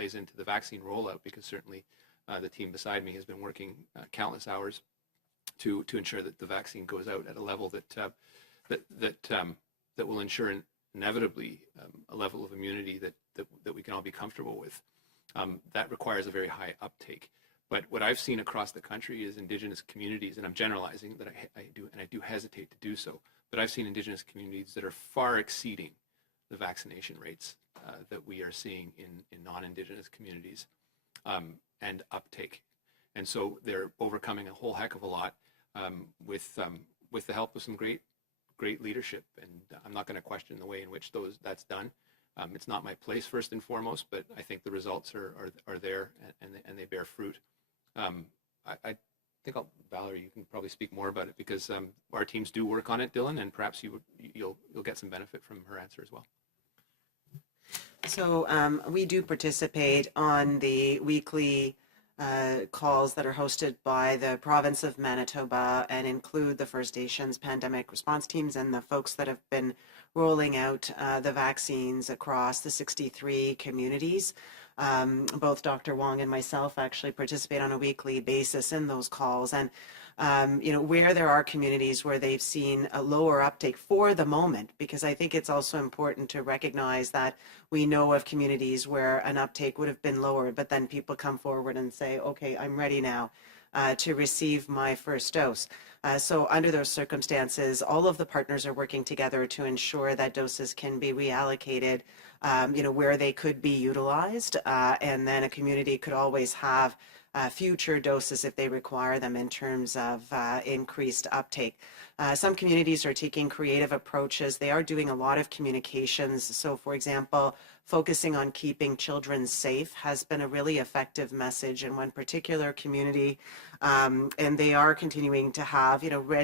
plays into the vaccine rollout, because certainly the team beside me has been working countless hours to ensure that the vaccine goes out at a level that will ensure inevitably a level of immunity that we can all be comfortable with. That requires a very high uptake. But what I've seen across the country is Indigenous communities, and I'm generalizing that I do hesitate to do so, but I've seen Indigenous communities that are far exceeding the vaccination rates that we are seeing in non-Indigenous communities and uptake. And so they're overcoming a whole heck of a lot with the help of some great leadership. And I'm not going to question the way in which that's done. It's not my place first and foremost, but I think the results are there and they bear fruit. I think Valerie, you can probably speak more about it, because our teams do work on it, Dylan, and perhaps you'll get some benefit from her answer as well. So we do participate on the weekly calls that are hosted by the province of Manitoba and include the First Nations pandemic response teams and the folks that have been rolling out the vaccines across the 63 communities. Both Dr. Wong and myself actually participate on a weekly basis in those calls. And where there are communities where they've seen a lower uptake for the moment, because I think it's also important to recognize that we know of communities where an uptake would have been lower, but then people come forward and say, okay, I'm ready now to receive my first dose. So under those circumstances, all of the partners are working together to ensure that doses can be reallocated, where they could be utilized, and then a community could always have future doses if they require them in terms of increased uptake. Some communities are taking creative approaches. They are doing a lot of communications. So, for example, focusing on keeping children safe has been a really effective message in one particular community. And they are continuing to have,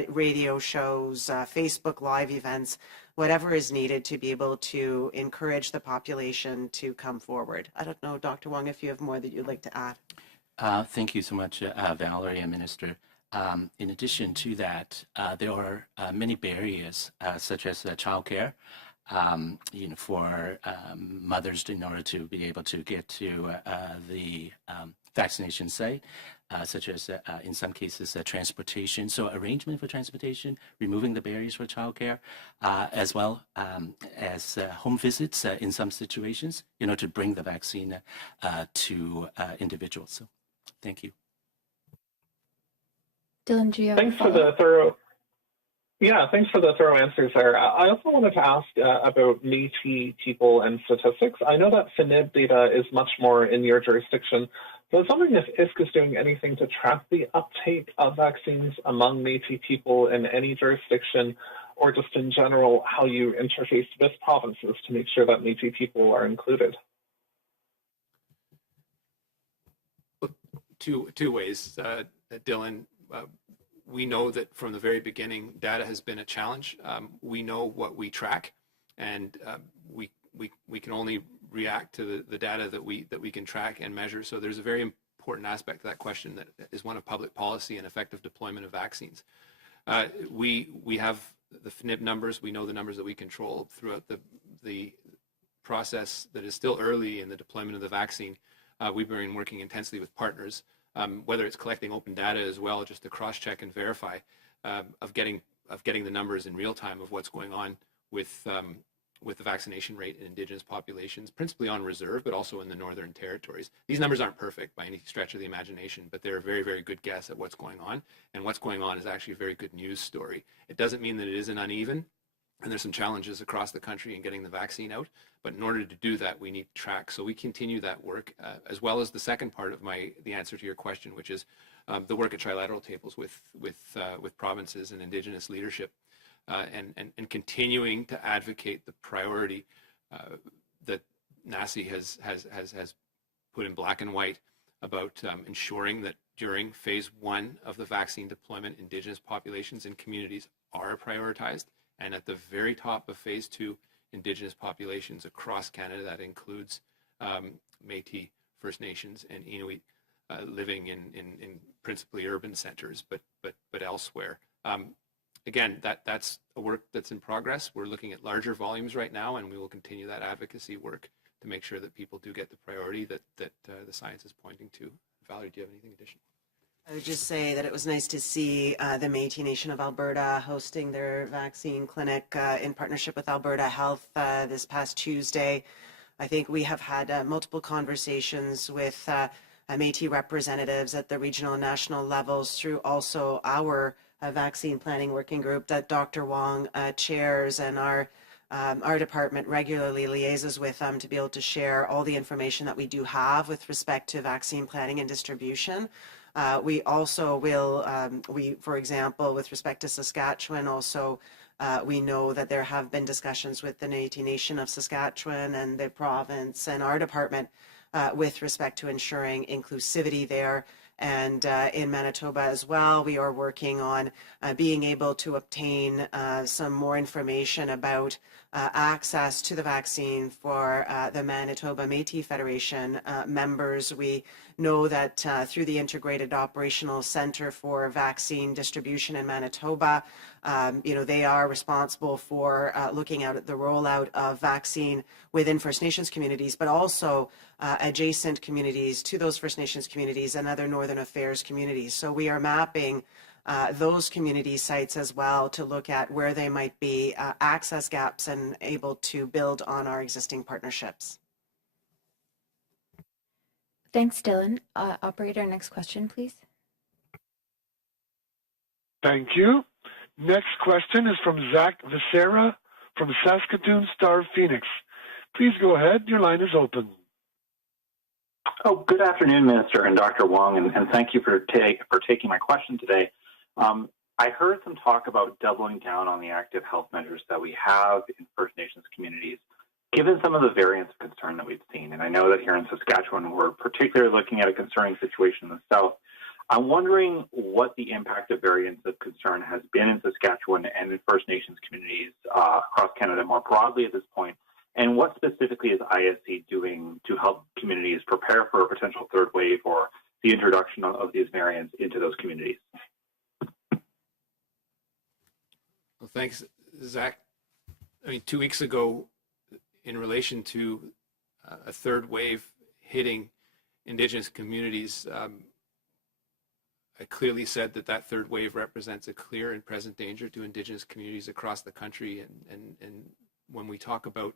radio shows, Facebook Live events, whatever is needed to be able to encourage the population to come forward. I don't know, Dr. Wong, if you have more that you'd like to add. Thank you so much, Valerie and Minister. In addition to that, there are many barriers, such as childcare, for mothers in order to be able to get to the vaccination site, such as in some cases transportation. So arrangement for transportation, removing the barriers for childcare, as well as home visits in some situations, to bring the vaccine to individuals. So thank you. Dylan, do you have Thanks for the thorough. Yeah, thanks for the thorough answers there. I also wanted to ask about Métis people and statistics. I know that FNIB data is much more in your jurisdiction, so I was wondering if ISC is doing anything to track the uptake of vaccines among Métis people in any jurisdiction, or just in general, how you interface with provinces to make sure that Métis people are included. Two ways, Dylan. We know that from the very beginning, data has been a challenge. We know what we track, and we can only react to the data that we can track and measure. So there's a very important aspect to that question that is one of public policy and effective deployment of vaccines. We have the FNIB numbers. We know the numbers that we control throughout the process that is still early in the deployment of the vaccine. We've been working intensely with partners, whether it's collecting open data as well, just to cross-check and verify, of getting the numbers in real time of what's going on with the vaccination rate in Indigenous populations, principally on reserve, but also in the Northern Territories. These numbers aren't perfect by any stretch of the imagination, but they're a very, very good guess at what's going on. And what's going on is actually a very good news story. It doesn't mean that it isn't uneven, and there's some challenges across the country in getting the vaccine out. But in order to do that, we need to track. So we continue that work, as well as the second part of the answer to your question, which is the work at trilateral tables with provinces and Indigenous leadership, and continuing to advocate the priority that NACI has put in black and white about ensuring that during phase 1 of the vaccine deployment, Indigenous populations and communities are prioritized. And at the very top of phase 2, Indigenous populations across Canada, that includes Métis, First Nations, and Inuit living in principally urban centers, but elsewhere. Again, that's a work that's in progress. We're looking at larger volumes right now, and we will continue that advocacy work to make sure that people do get the priority that the science is pointing to. Valerie, do you have anything additional? I would just say that it was nice to see the Métis Nation of Alberta hosting their vaccine clinic in partnership with Alberta Health this past Tuesday. I think we have had multiple conversations with Métis representatives at the regional and national levels through also our vaccine planning working group that Dr. Wong chairs, and our department regularly liaises with them to be able to share all the information that we do have with respect to vaccine planning and distribution. We also will, for example, with respect to Saskatchewan, also we know that there have been discussions with the Métis Nation of Saskatchewan and the province and our department with respect to ensuring inclusivity there. And in Manitoba as well, we are working on being able to obtain some more information about access to the vaccine for the Manitoba Métis Federation members. We know that through the Integrated Operational Center for Vaccine Distribution in Manitoba, they are responsible for looking at the rollout of vaccine within First Nations communities, but also adjacent communities to those First Nations communities and other Northern Affairs communities. So we are mapping those community sites as well to look at where they might be access gaps and able to build on our existing partnerships. Thanks, Dylan. Operator, next question, please. Thank you. Next question is from Zach Becerra from Saskatoon Star Phoenix. Please go ahead. Your line is open. Oh, good afternoon, Minister and Dr. Wong, and thank you for taking my question today. I heard some talk about doubling down on the active health measures that we have in First Nations communities, given some of the variants of concern that we've seen. And I know that here in Saskatchewan, we're particularly looking at a concerning situation in the south. I'm wondering what the impact of variants of concern has been in Saskatchewan and in First Nations communities across Canada more broadly at this point, and what specifically is ISC doing to help communities prepare for a potential third wave or the introduction of these variants into those communities? Well, thanks, Zach. I mean, 2 weeks ago, in relation to a third wave hitting Indigenous communities, I clearly said that third wave represents a clear and present danger to Indigenous communities across the country. And when we talk about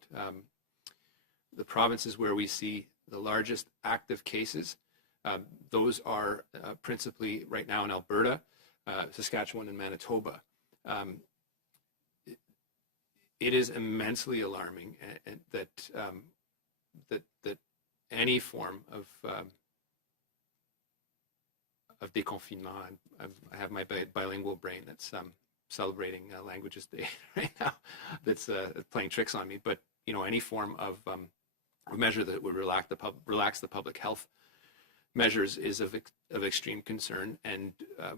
the provinces where we see the largest active cases, those are principally right now in Alberta, Saskatchewan, and Manitoba. It is immensely alarming that any form of déconfinement. I have my bilingual brain that's celebrating Languages Day right now. That's playing tricks on me. But any form of measure that would relax the public health measures is of extreme concern. And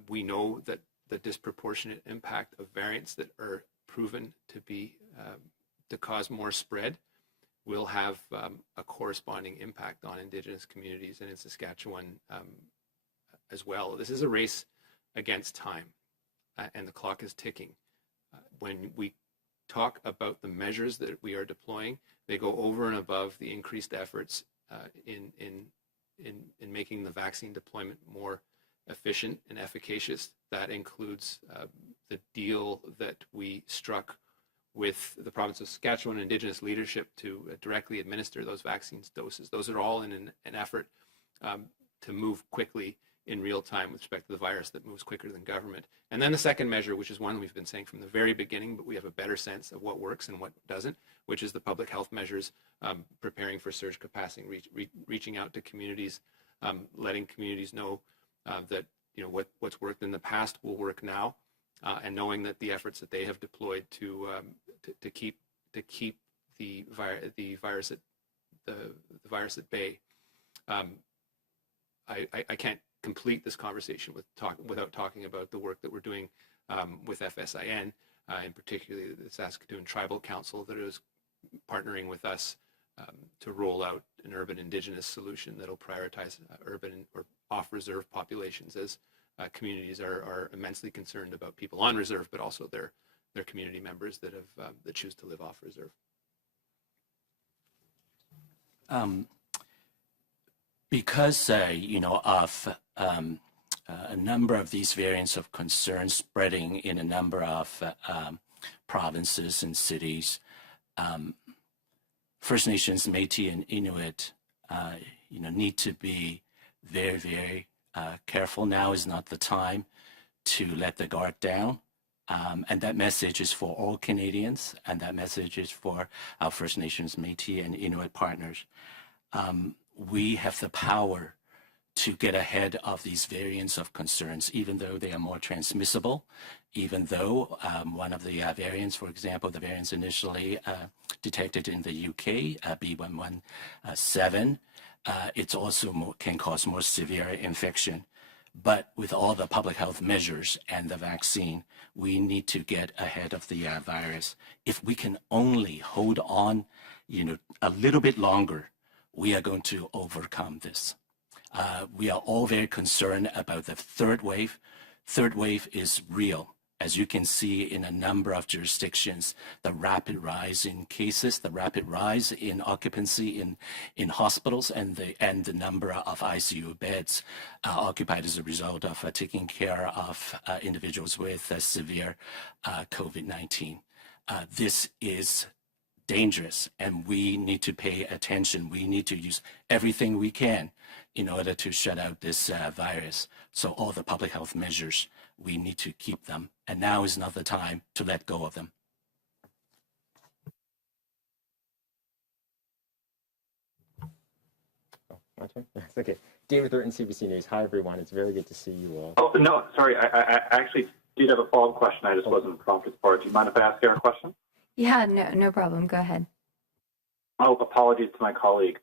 we know that the disproportionate impact of variants that are proven to cause more spread will have a corresponding impact on Indigenous communities and in Saskatchewan as well. This is a race against time, and the clock is ticking. When we talk about the measures that we are deploying, they go over and above the increased efforts in making the vaccine deployment more efficient and efficacious. That includes the deal that we struck with the province of Saskatchewan Indigenous leadership to directly administer those vaccines doses. Those are all in an effort to move quickly in real time with respect to the virus that moves quicker than government. And then the second measure, which is one we've been saying from the very beginning, but we have a better sense of what works and what doesn't, which is the public health measures, preparing for surge capacity, reaching out to communities, letting communities know that what's worked in the past will work now, and knowing that the efforts that they have deployed to keep the virus at bay. I can't complete this conversation without talking about the work that we're doing with FSIN, and particularly the Saskatoon Tribal Council that is partnering with us to roll out an urban Indigenous solution that will prioritize urban or off-reserve populations, as communities are immensely concerned about people on reserve, but also their community members that choose to live off reserve. Because, of a number of these variants of concern spreading in a number of provinces and cities, First Nations, Métis, and Inuit, need to be very, very careful. Now is not the time to let the guard down. And that message is for all Canadians, and that message is for our First Nations, Métis, and Inuit partners. We have the power to get ahead of these variants of concerns, even though they are more transmissible, even though one of the variants, for example, the variants initially detected in the UK, B117, it's also can cause more severe infection. But with all the public health measures and the vaccine, we need to get ahead of the virus. If we can only hold on, a little bit longer, we are going to overcome this. We are all very concerned about the third wave. Third wave is real. As you can see in a number of jurisdictions, the rapid rise in cases, the rapid rise in occupancy in hospitals, and the number of ICU beds occupied as a result of taking care of individuals with severe COVID-19. This is dangerous, and we need to pay attention. We need to use everything we can in order to shut out this virus. So all the public health measures, we need to keep them. And now is not the time to let go of them. Oh, my turn? It's okay. David Thornton, CBC News. Hi, everyone. It's very good to see you all. Oh, no, sorry. I actually did have a follow-up question. I just wasn't prompted for it. Do you mind if I ask Sarah a question? Yeah, no problem. Go ahead. Oh, apologies to my colleague.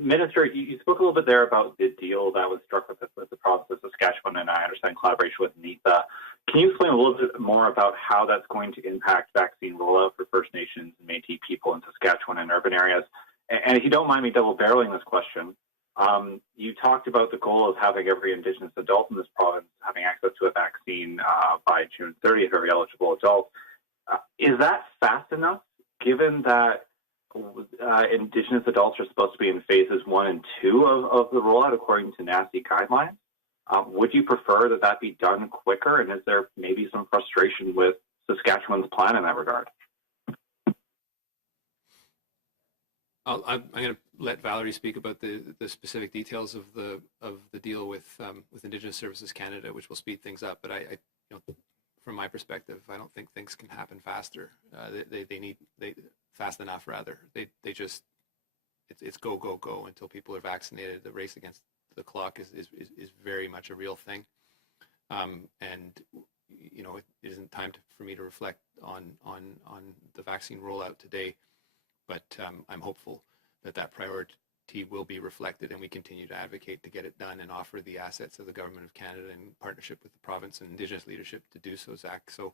Minister, you spoke a little bit there about the deal that was struck with the province of Saskatchewan, and I understand collaboration with NISA. Can you explain a little bit more about how that's going to impact vaccine rollout for First Nations and Métis people in Saskatchewan and urban areas? And if you don't mind me double-barreling this question, you talked about the goal of having every Indigenous adult in this province having access to a vaccine by June 30th, every eligible adult. Is that fast enough, given that Indigenous adults are supposed to be in phases 1 and 2 of the rollout according to NACI guidelines? Would you prefer that be done quicker? And is there maybe some frustration with Saskatchewan's plan in that regard? I'm going to let Valerie speak about the specific details of the deal with Indigenous Services Canada, which will speed things up. But I from my perspective, I don't think things can happen faster. They need fast enough rather. They just it's go until people are vaccinated. The race against the clock is very much a real thing, and it isn't time for me to reflect on the vaccine rollout today. But I'm hopeful that priority will be reflected, and we continue to advocate to get it done and offer the assets of the Government of Canada in partnership with the province and Indigenous leadership to do so, Zach. So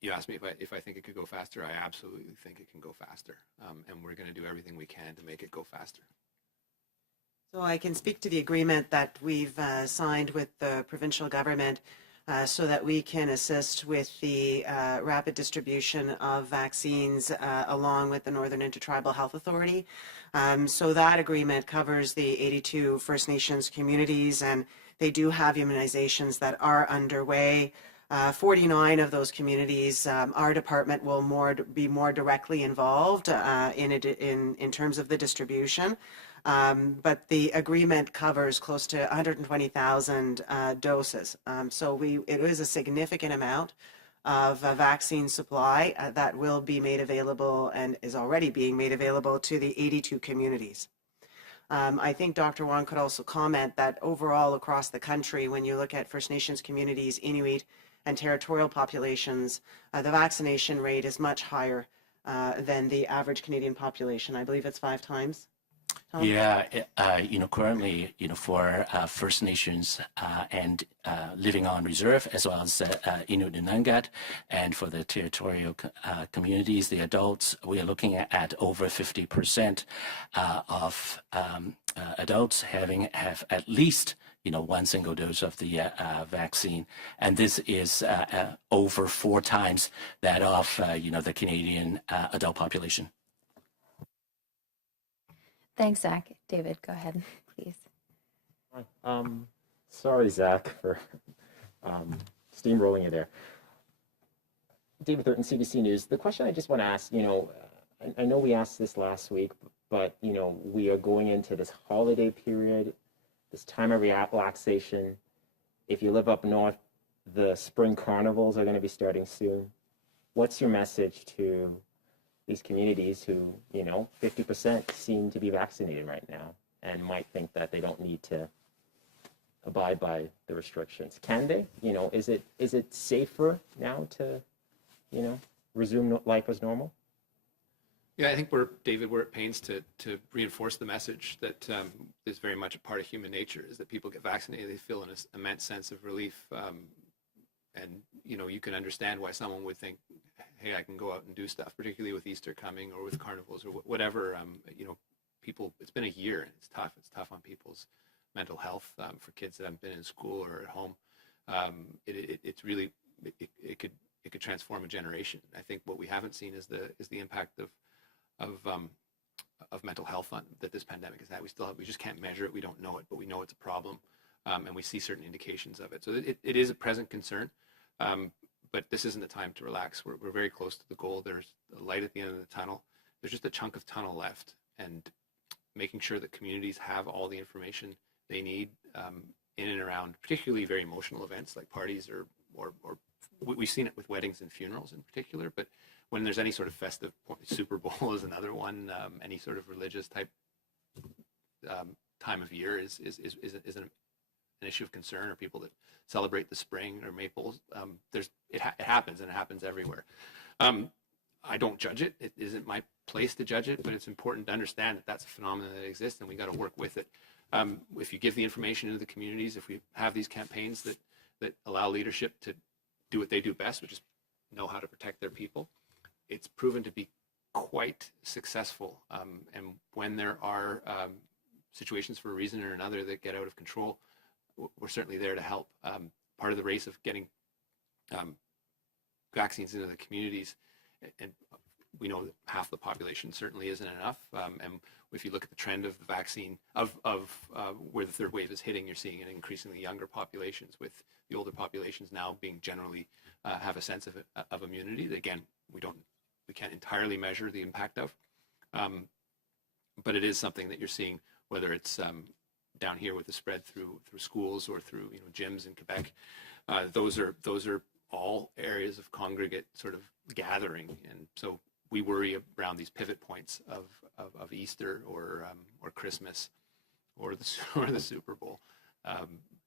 you asked me if I think it could go faster. I absolutely think it can go faster, and we're going to do everything we can to make it go faster. So I can speak to the agreement that we've signed with the provincial government so that we can assist with the rapid distribution of vaccines along with the Northern Intertribal Health Authority. So that agreement covers the 82 First Nations communities, and they do have immunizations that are underway. 49 of those communities, our department will be more directly involved in terms of the distribution. But the agreement covers close to 120,000 doses. So it is a significant amount of vaccine supply that will be made available and is already being made available to the 82 communities. I think Dr. Wong could also comment that overall across the country, when you look at First Nations communities, Inuit and territorial populations, the vaccination rate is much higher than the average Canadian population. I believe it's 5 times. Tom? Yeah, currently, for First Nations and living on reserve, as well as Inuit and Nungat, and for the territorial communities, the adults, we are looking at over 50% of adults have at least one single dose of the vaccine, and this is over 4 times that of the Canadian adult population. Thanks, Zach. David, go ahead, please. Sorry, Zach, for steamrolling you there. David Thurton, CBC News. The question I just want to ask, I know we asked this last week, but, we are going into this holiday period, this time of relaxation. If you live up north, the spring carnivals are going to be starting soon. What's your message to these communities who, 50% seem to be vaccinated right now and might think that they don't need to abide by the restrictions? Can they? Is it safer now to, resume life as normal? Yeah, I think we're at pains to reinforce the message that is very much a part of human nature, is that people get vaccinated, they feel an immense sense of relief. And, you can understand why someone would think, hey, I can go out and do stuff, particularly with Easter coming or with carnivals or whatever. People, it's been a year and it's tough. It's tough on people's mental health for kids that haven't been in school or at home. It's really, it could transform a generation. I think what we haven't seen is the impact of mental health that this pandemic has had. We just can't measure it. We don't know it, but we know it's a problem, and we see certain indications of it. So it is a present concern, but this isn't the time to relax. We're very close to the goal. There's a light at the end of the tunnel. There's just a chunk of tunnel left, and making sure that communities have all the information they need in and around, particularly very emotional events like parties or we've seen it with weddings and funerals in particular, but when there's any sort of festive point, Super Bowl is another one, any sort of religious type time of year is an issue of concern, or people that celebrate the spring or maples. It happens, and it happens everywhere. I don't judge it. It isn't my place to judge it, but it's important to understand that that's a phenomenon that exists, and we got to work with it. If you give the information into the communities, if we have these campaigns that allow leadership to do what they do best, which is know how to protect their people, it's proven to be quite successful. And when there are situations for a reason or another that get out of control, we're certainly there to help. Part of the race of getting vaccines into the communities, and we know that half the population certainly isn't enough. And if you look at the trend of the vaccine, of where the third wave is hitting, you're seeing an increasingly younger populations, with the older populations now being generally have a sense of immunity that, again, we can't entirely measure the impact of, but it is something that you're seeing, whether it's down here with the spread through schools or through gyms in Quebec. Those are all areas of congregate sort of gathering, and so we worry around these pivot points of Easter or Christmas or the Super Bowl.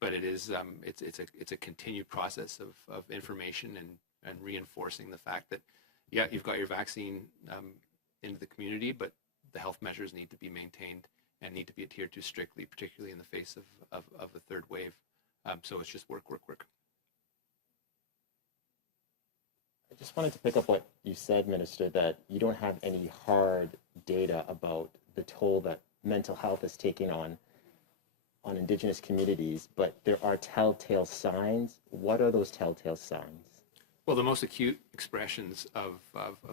But it is it's a continued process of information and reinforcing the fact that, yeah, you've got your vaccine into the community, but the health measures need to be maintained and need to be adhered to strictly, particularly in the face of the third wave. So it's just work. I just wanted to pick up what you said, Minister, that you don't have any hard data about the toll that mental health is taking on Indigenous communities, but there are telltale signs. What are those telltale signs? Well, the most acute expressions of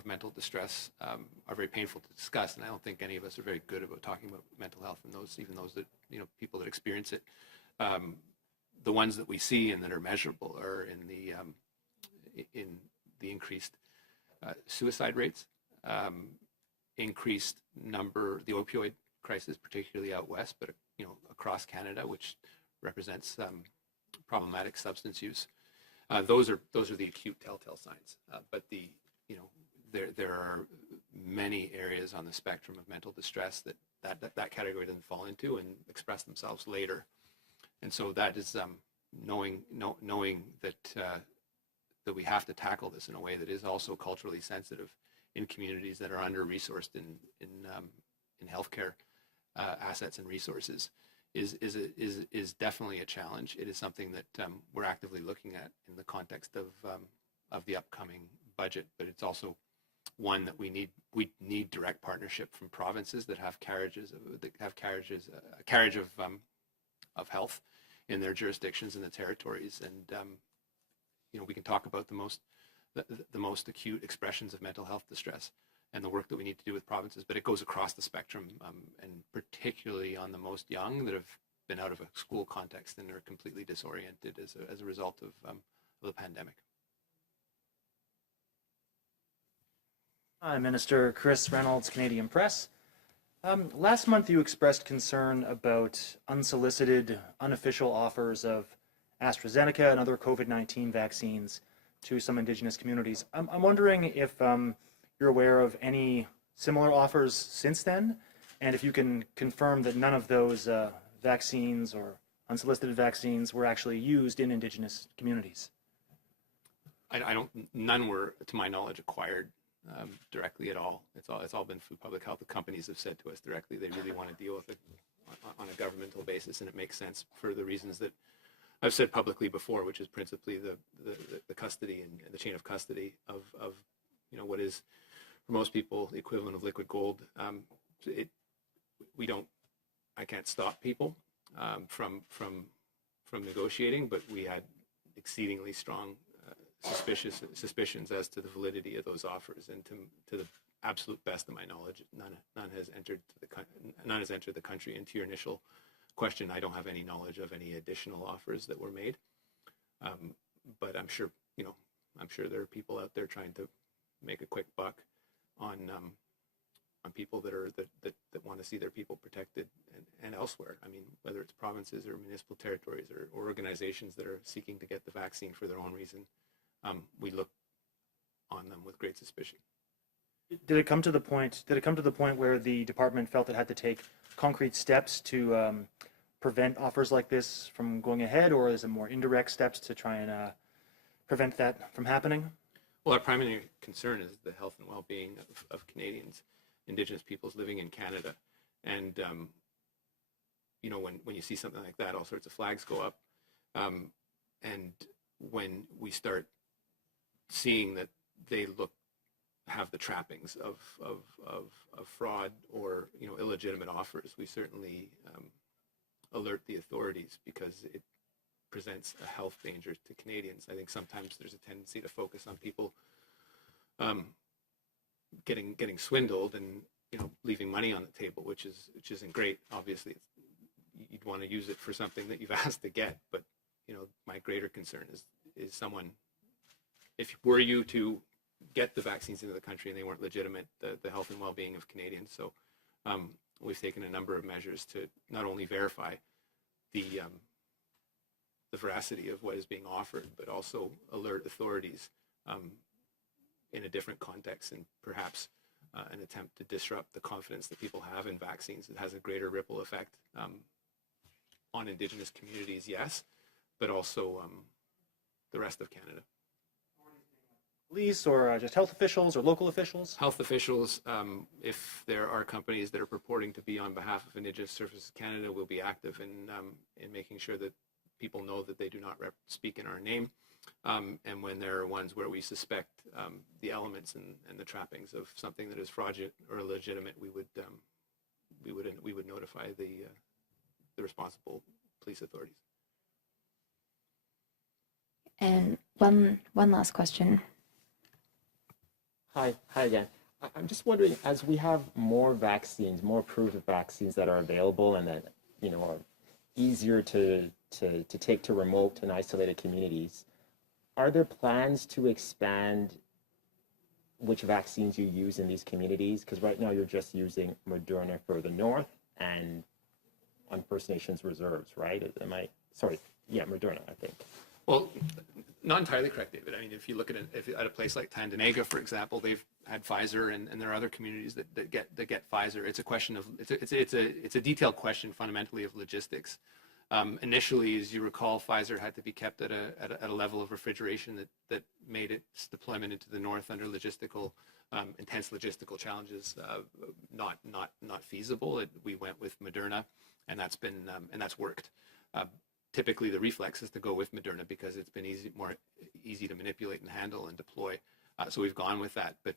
mental distress are very painful to discuss, and I don't think any of us are very good about talking about mental health, and even those that, people that experience it. The ones that we see and that are measurable are in the increased suicide rates, increased number, the opioid crisis, particularly out west, but across Canada, which represents problematic substance use. Those are the acute telltale signs. But there are many areas on the spectrum of mental distress that category doesn't fall into and express themselves later. And so that is knowing that we have to tackle this in a way that is also culturally sensitive in communities that are under-resourced in healthcare assets and resources is definitely a challenge. It is something that we're actively looking at in the context of the upcoming budget, but it's also one that we need direct partnership from provinces that have carriage of health in their jurisdictions and the territories. And we can talk about the most acute expressions of mental health distress, and the work that we need to do with provinces, but it goes across the spectrum, and particularly on the most young that have been out of a school context and are completely disoriented as a result of the pandemic. Hi, Minister. Chris Reynolds, Canadian Press. Last month you expressed concern about unsolicited, unofficial offers of AstraZeneca and other COVID-19 vaccines to some Indigenous communities. I'm wondering if you're aware of any similar offers since then, and if you can confirm that none of those vaccines or unsolicited vaccines were actually used in Indigenous communities. None were, to my knowledge, acquired directly at all. It's all been through public health. The companies have said to us directly they really want to deal with it on a governmental basis, and it makes sense for the reasons that I've said publicly before, which is principally the custody and the chain of custody of what is for most people the equivalent of liquid gold. I can't stop people from negotiating, but we had exceedingly strong suspicions as to the validity of those offers, and to the absolute best of my knowledge, none has entered the country. And to your initial question, I don't have any knowledge of any additional offers that were made, but I'm sure there are people out there trying to make a quick buck on people that want to see their people protected and elsewhere. I mean, whether it's provinces or municipal territories or organizations that are seeking to get the vaccine for their own reason, we look on them with great suspicion. Did it come to the point where the department felt it had to take concrete steps to prevent offers like this from going ahead, or is it more indirect steps to try and prevent that from happening? Well, our primary concern is the health and well-being of Canadians, Indigenous peoples living in Canada. And, when you see something like that, all sorts of flags go up. And when we start seeing that they have the trappings of fraud or, illegitimate offers, we certainly alert the authorities, because it presents a health danger to Canadians. I think sometimes there's a tendency to focus on people getting swindled and leaving money on the table, which isn't great. Obviously, you'd want to use it for something that you've asked to get. But my greater concern is someone, if were you to get the vaccines into the country and they weren't legitimate, the health and well-being of Canadians. So we've taken a number of measures to not only verify the veracity of what is being offered, but also alert authorities in a different context, and perhaps an attempt to disrupt the confidence that people have in vaccines. It has a greater ripple effect on Indigenous communities, yes, but also the rest of Canada. Police or just health officials or local officials? Health officials, if there are companies that are purporting to be on behalf of Indigenous Services Canada, will be active in making sure that people know that they do not speak in our name. And when there are ones where we suspect the elements and the trappings of something that is fraudulent or illegitimate, we would notify the responsible police authorities. And one last question. Hi again. I'm just wondering, as we have more vaccines, more approved vaccines that are available and that are easier to take to remote and isolated communities, are there plans to expand which vaccines you use in these communities? Because right now you're just using Moderna for the north and on First Nations reserves, right? Moderna, I think. Well, not entirely correct, David. I mean, if you look at a place like Tandanaga, for example, they've had Pfizer, and there are other communities that get Pfizer. It's a question of it's a detailed question fundamentally of logistics. Initially, as you recall, Pfizer had to be kept at a level of refrigeration that made its deployment into the north under intense logistical challenges not feasible. We went with Moderna, and that's worked. Typically, the reflex is to go with Moderna because it's been more easy to manipulate and handle and deploy. So we've gone with that. But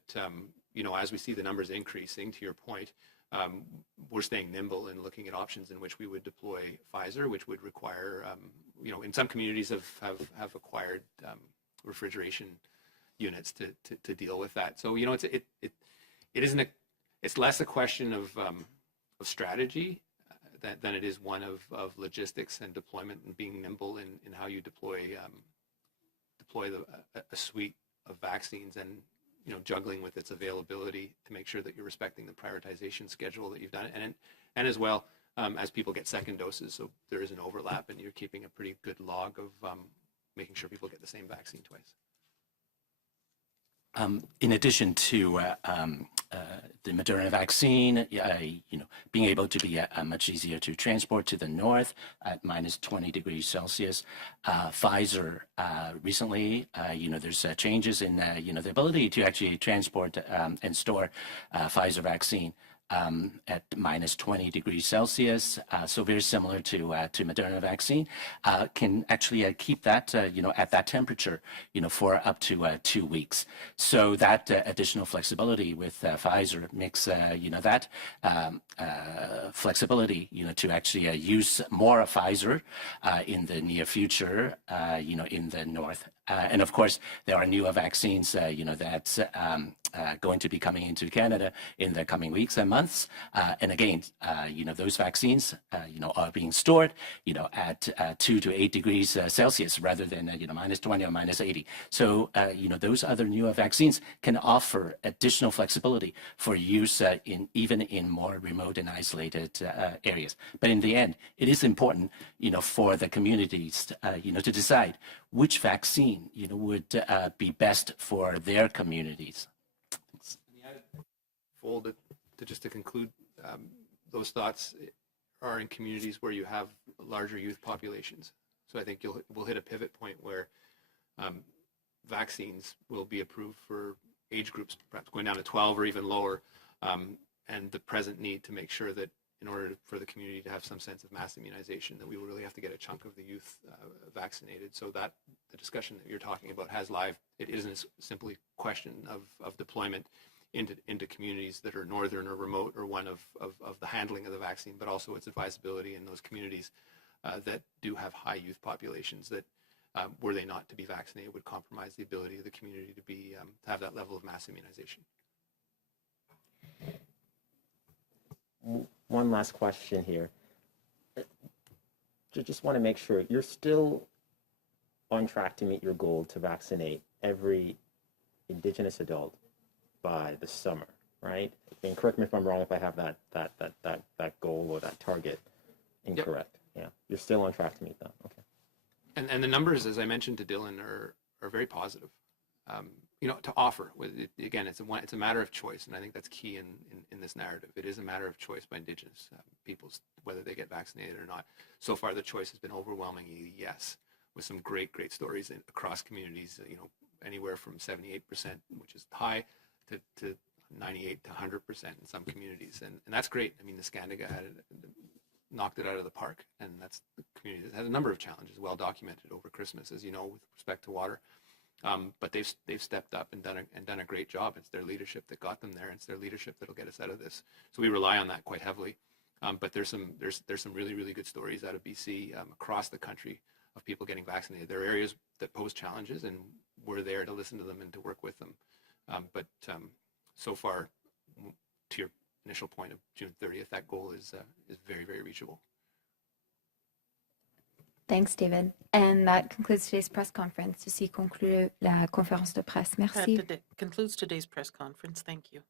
as we see the numbers increasing, to your point, we're staying nimble and looking at options in which we would deploy Pfizer, which would require, in some communities have acquired refrigeration units to deal with that. So it isn't a, it's less a question of strategy than it is one of logistics and deployment and being nimble in how you deploy a suite of vaccines, and juggling with its availability to make sure that you're respecting the prioritization schedule that you've done, and as well as people get second doses, so there is an overlap and you're keeping a pretty good log of making sure people get the same vaccine twice. In addition to the Moderna vaccine, being able to be much easier to transport to the north at minus 20 degrees Celsius. Pfizer recently, there's changes in the ability to actually transport and store Pfizer vaccine at minus 20 degrees Celsius, so very similar to Moderna vaccine, can actually keep that at that temperature for up to 2 weeks. So that additional flexibility with Pfizer makes that flexibility to actually use more Pfizer in the near future in the north. And of course, there are newer vaccines that's going to be coming into Canada in the coming weeks and months. And again, those vaccines, are being stored, at 2 to 8 degrees Celsius rather than, minus 20 or minus 80. So, those other newer vaccines can offer additional flexibility for use even in more remote and isolated areas. But in the end, it is important, for the communities, to decide which vaccine, would be best for their communities. Fold to conclude, those thoughts are in communities where you have larger youth populations. So I think we'll hit a pivot point where vaccines will be approved for age groups, perhaps going down to 12 or even lower, and the present need to make sure that in order for the community to have some sense of mass immunization, that we will really have to get a chunk of the youth vaccinated. So that the discussion that you're talking about has live. It isn't simply a question of deployment into communities that are northern or remote, or one of the handling of the vaccine, but also its advisability in those communities that do have high youth populations that, were they not to be vaccinated, would compromise the ability of the community to have that level of mass immunization. One last question here. Just want to make sure you're still on track to meet your goal to vaccinate every Indigenous adult by the summer, right? And correct me if I'm wrong if I have that goal or that target incorrect. Yep. Yeah, you're still on track to meet that. Okay. And the numbers, as I mentioned to Dylan, are very positive. To offer. Again, it's a matter of choice, and I think that's key in this narrative. It is a matter of choice by Indigenous peoples, whether they get vaccinated or not. So far, the choice has been overwhelmingly yes, with some great stories across communities. Anywhere from 78%, which is high, to 98 to 100% in some communities, and that's great. I mean, the Scandiga knocked it out of the park, and that's the community that has a number of challenges, well documented over Christmas, as you know, with respect to water. But they've stepped up and done a great job. It's their leadership that got them there, and it's their leadership that'll get us out of this. So we rely on that quite heavily. But there's some really good stories out of BC across the country of people getting vaccinated. There are areas that pose challenges, and we're there to listen to them and to work with them. But so far, to your initial point of June 30th, that goal is very, very reachable. Thanks, David. And that concludes today's press conference. Ceci conclut la conférence de presse. Merci. That concludes today's press conference. Thank you.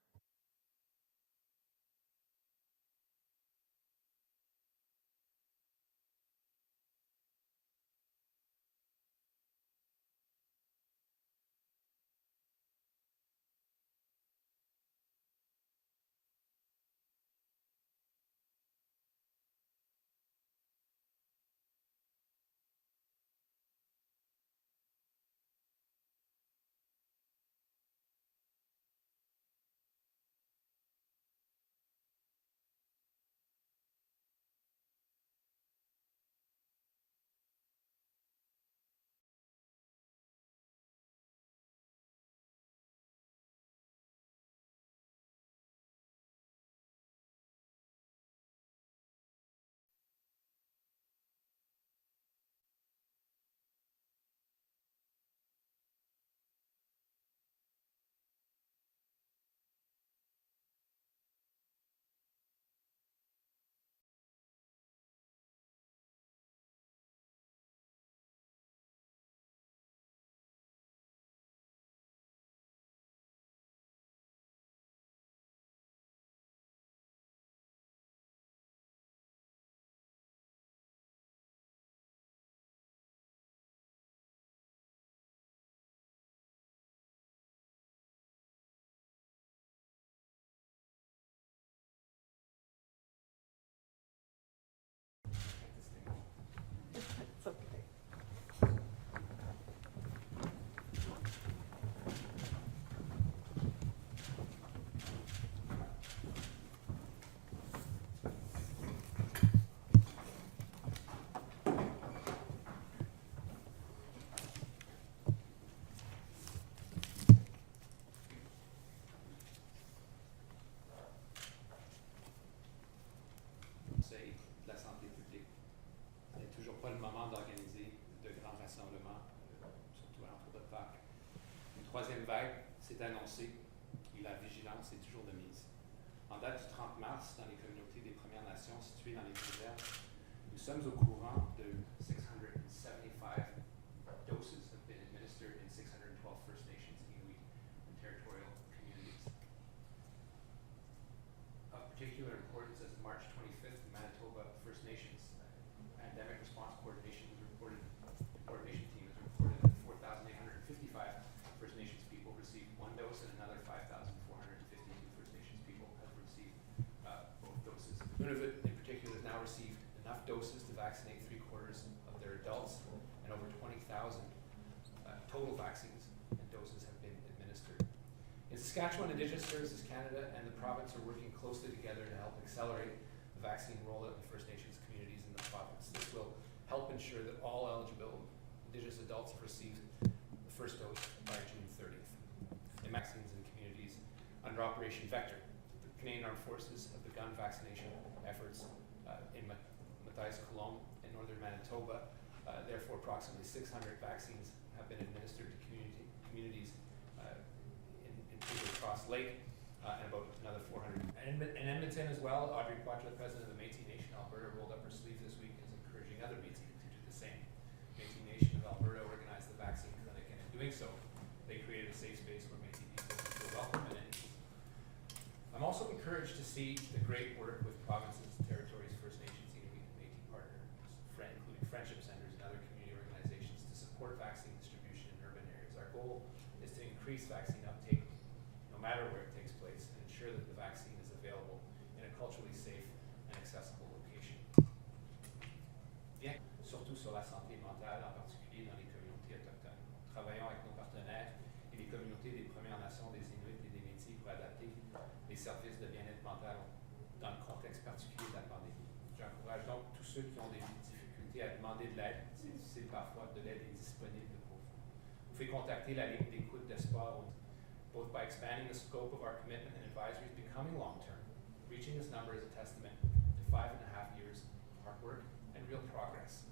pas le moment d'organiser de grands rassemblements, surtout à l'entour de Pâques. Une troisième vague s'est annoncée et la vigilance est toujours de mise. En date du 30 mars, dans les communautés des Premières Nations situées dans les réserves, nous sommes au courant de 675 doses have been administered in 612 First Nations, Inuit, and territorial communities. Of particular importance, as of March 25th, the Manitoba First Nations Pandemic Response Coordination team has reported that 4,855 First Nations people received one dose and another 5,452 First Nations people have received both doses. Nunavut, in particular, has now received enough doses to vaccinate 3/4 of their adults, and over 20,000 total vaccines and doses have been administered. In Saskatchewan, Indigenous Services Canada and the province are working closely together to help accelerate the vaccine rollout in First Nations communities in the province. This will help ensure that all eligible Indigenous adults have received the first dose by June 30th. In vaccines in communities under Operation Vector, the Canadian Armed Forces have begun vaccination efforts in Mathias-Colombe in northern Manitoba. Therefore, approximately 600 vaccines have been administered to communities in Cross Lake, and about another 400. And in Edmonton as well, Audrey Quatra, president of the Métis Nation Alberta, rolled up her sleeve this week and is encouraging other Métis to do the same. Métis Nation of Alberta organized the vaccine clinic, and in doing so, they created a safe space where Métis people can feel welcome and at ease. I'm also encouraged to see the great work with provinces, territories, First Nations, Inuit, and Métis partners, including friendship centers and other community organizations, to support vaccine distribution in urban areas. Our goal is to increase vaccine uptake no matter where it takes place and ensure that the vaccine is available in a culturally safe and accessible location. Bien, surtout sur la santé mentale, en particulier dans les communautés autochtones. Travaillons avec nos partenaires et les communautés des Premières Nations, des Inuits et des Métis pour adapter les services de bien-être mental dans le contexte particulier de la pandémie. J'encourage donc tous ceux qui ont des difficultés à demander de l'aide, c'est difficile parfois, de l'aide est disponible pour vous. Vous pouvez contacter la ligne d'écoute d'espoir, both by expanding the scope of our commitment and advisories becoming long-term. Reaching this number is a testament to 5.5 years of hard work and real progress.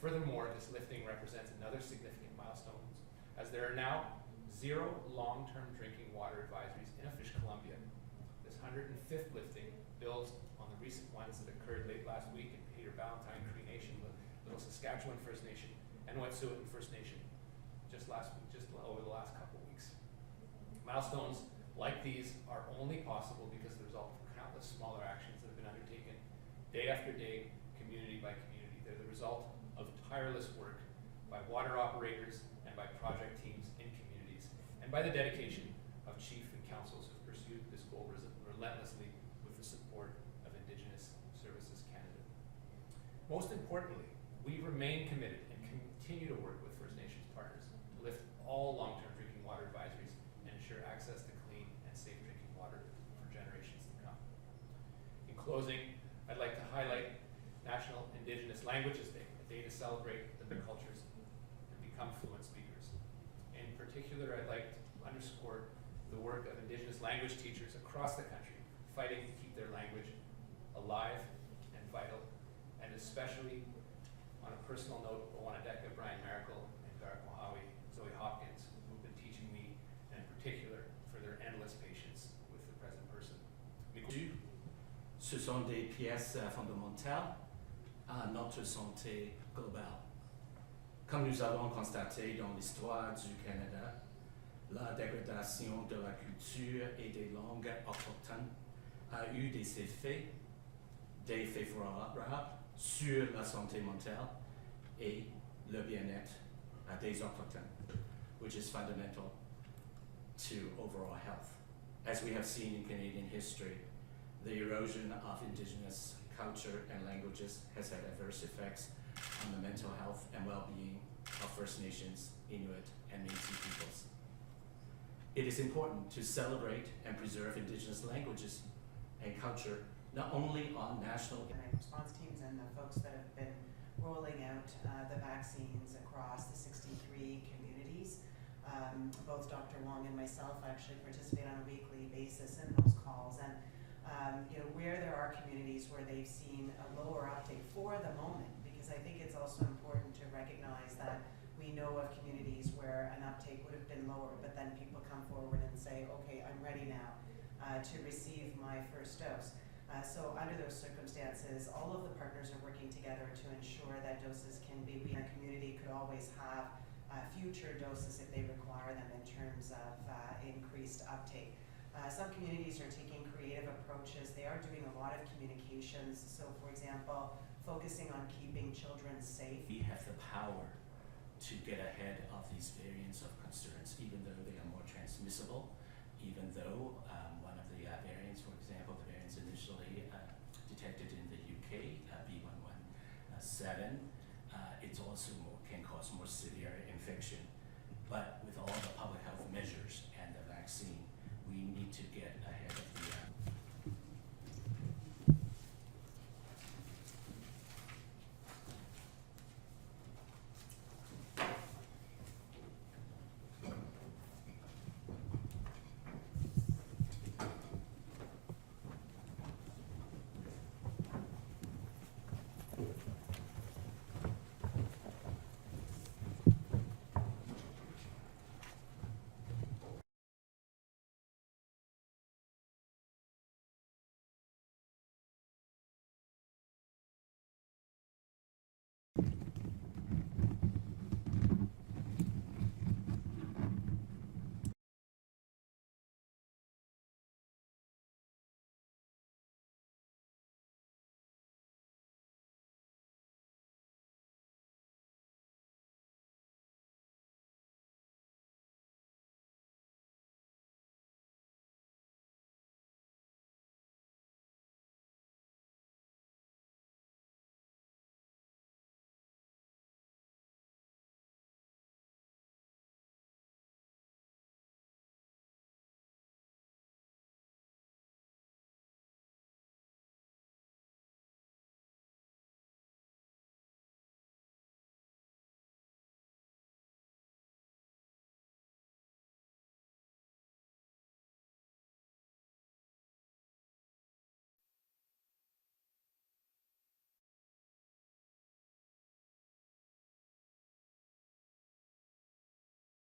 Furthermore, this lifting represents another significant milestone, as there are now 0 long-term drinking water advisories in Fish Columbia. This 105th lifting builds on the recent ones that occurred late last week in Peter Ballantyne Cree Nation, Little Saskatchewan First Nation, and Wet'suwet'en First Nation just over the last couple weeks. Milestones like these are only possible because of the result of countless smaller actions that have been undertaken day after day, community by community. They're the result of tireless work by water operators and by project teams in communities, and by the dedication of chief and councils who pursued this goal relentlessly with the support of Indigenous Services Canada. Most importantly, we remain committed and continue to work with First Nations partners to lift all long-term drinking water advisories and ensure access to clean and safe drinking water for generations to come. In closing, I'd like to highlight National Indigenous Languages Day, a day to celebrate the cultures and become fluent speakers. In particular, I'd like to underscore the work of Indigenous language teachers across the country, fighting to keep their language alive and vital, and especially on a personal note, Owanadeka, Brian Maracle, and Garth Mohawi, Zoe Hopkins, who've been teaching me, and in particular, for their endless patience with the present person. Ce sont des pièces fondamentales à notre santé globale. Comme nous avons constaté dans l'histoire du Canada, la dégradation de la culture et des langues autochtones a eu des effets défavorables sur la santé mentale et le bien-être des autochtones, which is fundamental to overall health. As we have seen in Canadian history, the erosion of Indigenous culture and languages has had adverse effects on the mental health and well-being of First Nations, Inuit, and Métis peoples. It is important to celebrate and preserve Indigenous languages and culture, not only on national Pandemic response teams and the folks that have been rolling out the vaccines across the 63 communities. Both Dr. Wong and myself actually participate on a weekly basis in those calls, and where there are communities where they've seen a lower uptake for the moment, because I think it's also important to receive my first dose. So under those circumstances, all of the partners are working together to ensure that doses can be, we in the community could always have future doses if they require them in terms of increased uptake. Some communities are taking creative approaches. They are doing a lot of communications. So for example, focusing on keeping children safe. We have the power to get ahead of these variants of concerns, even though they are more transmissible, even though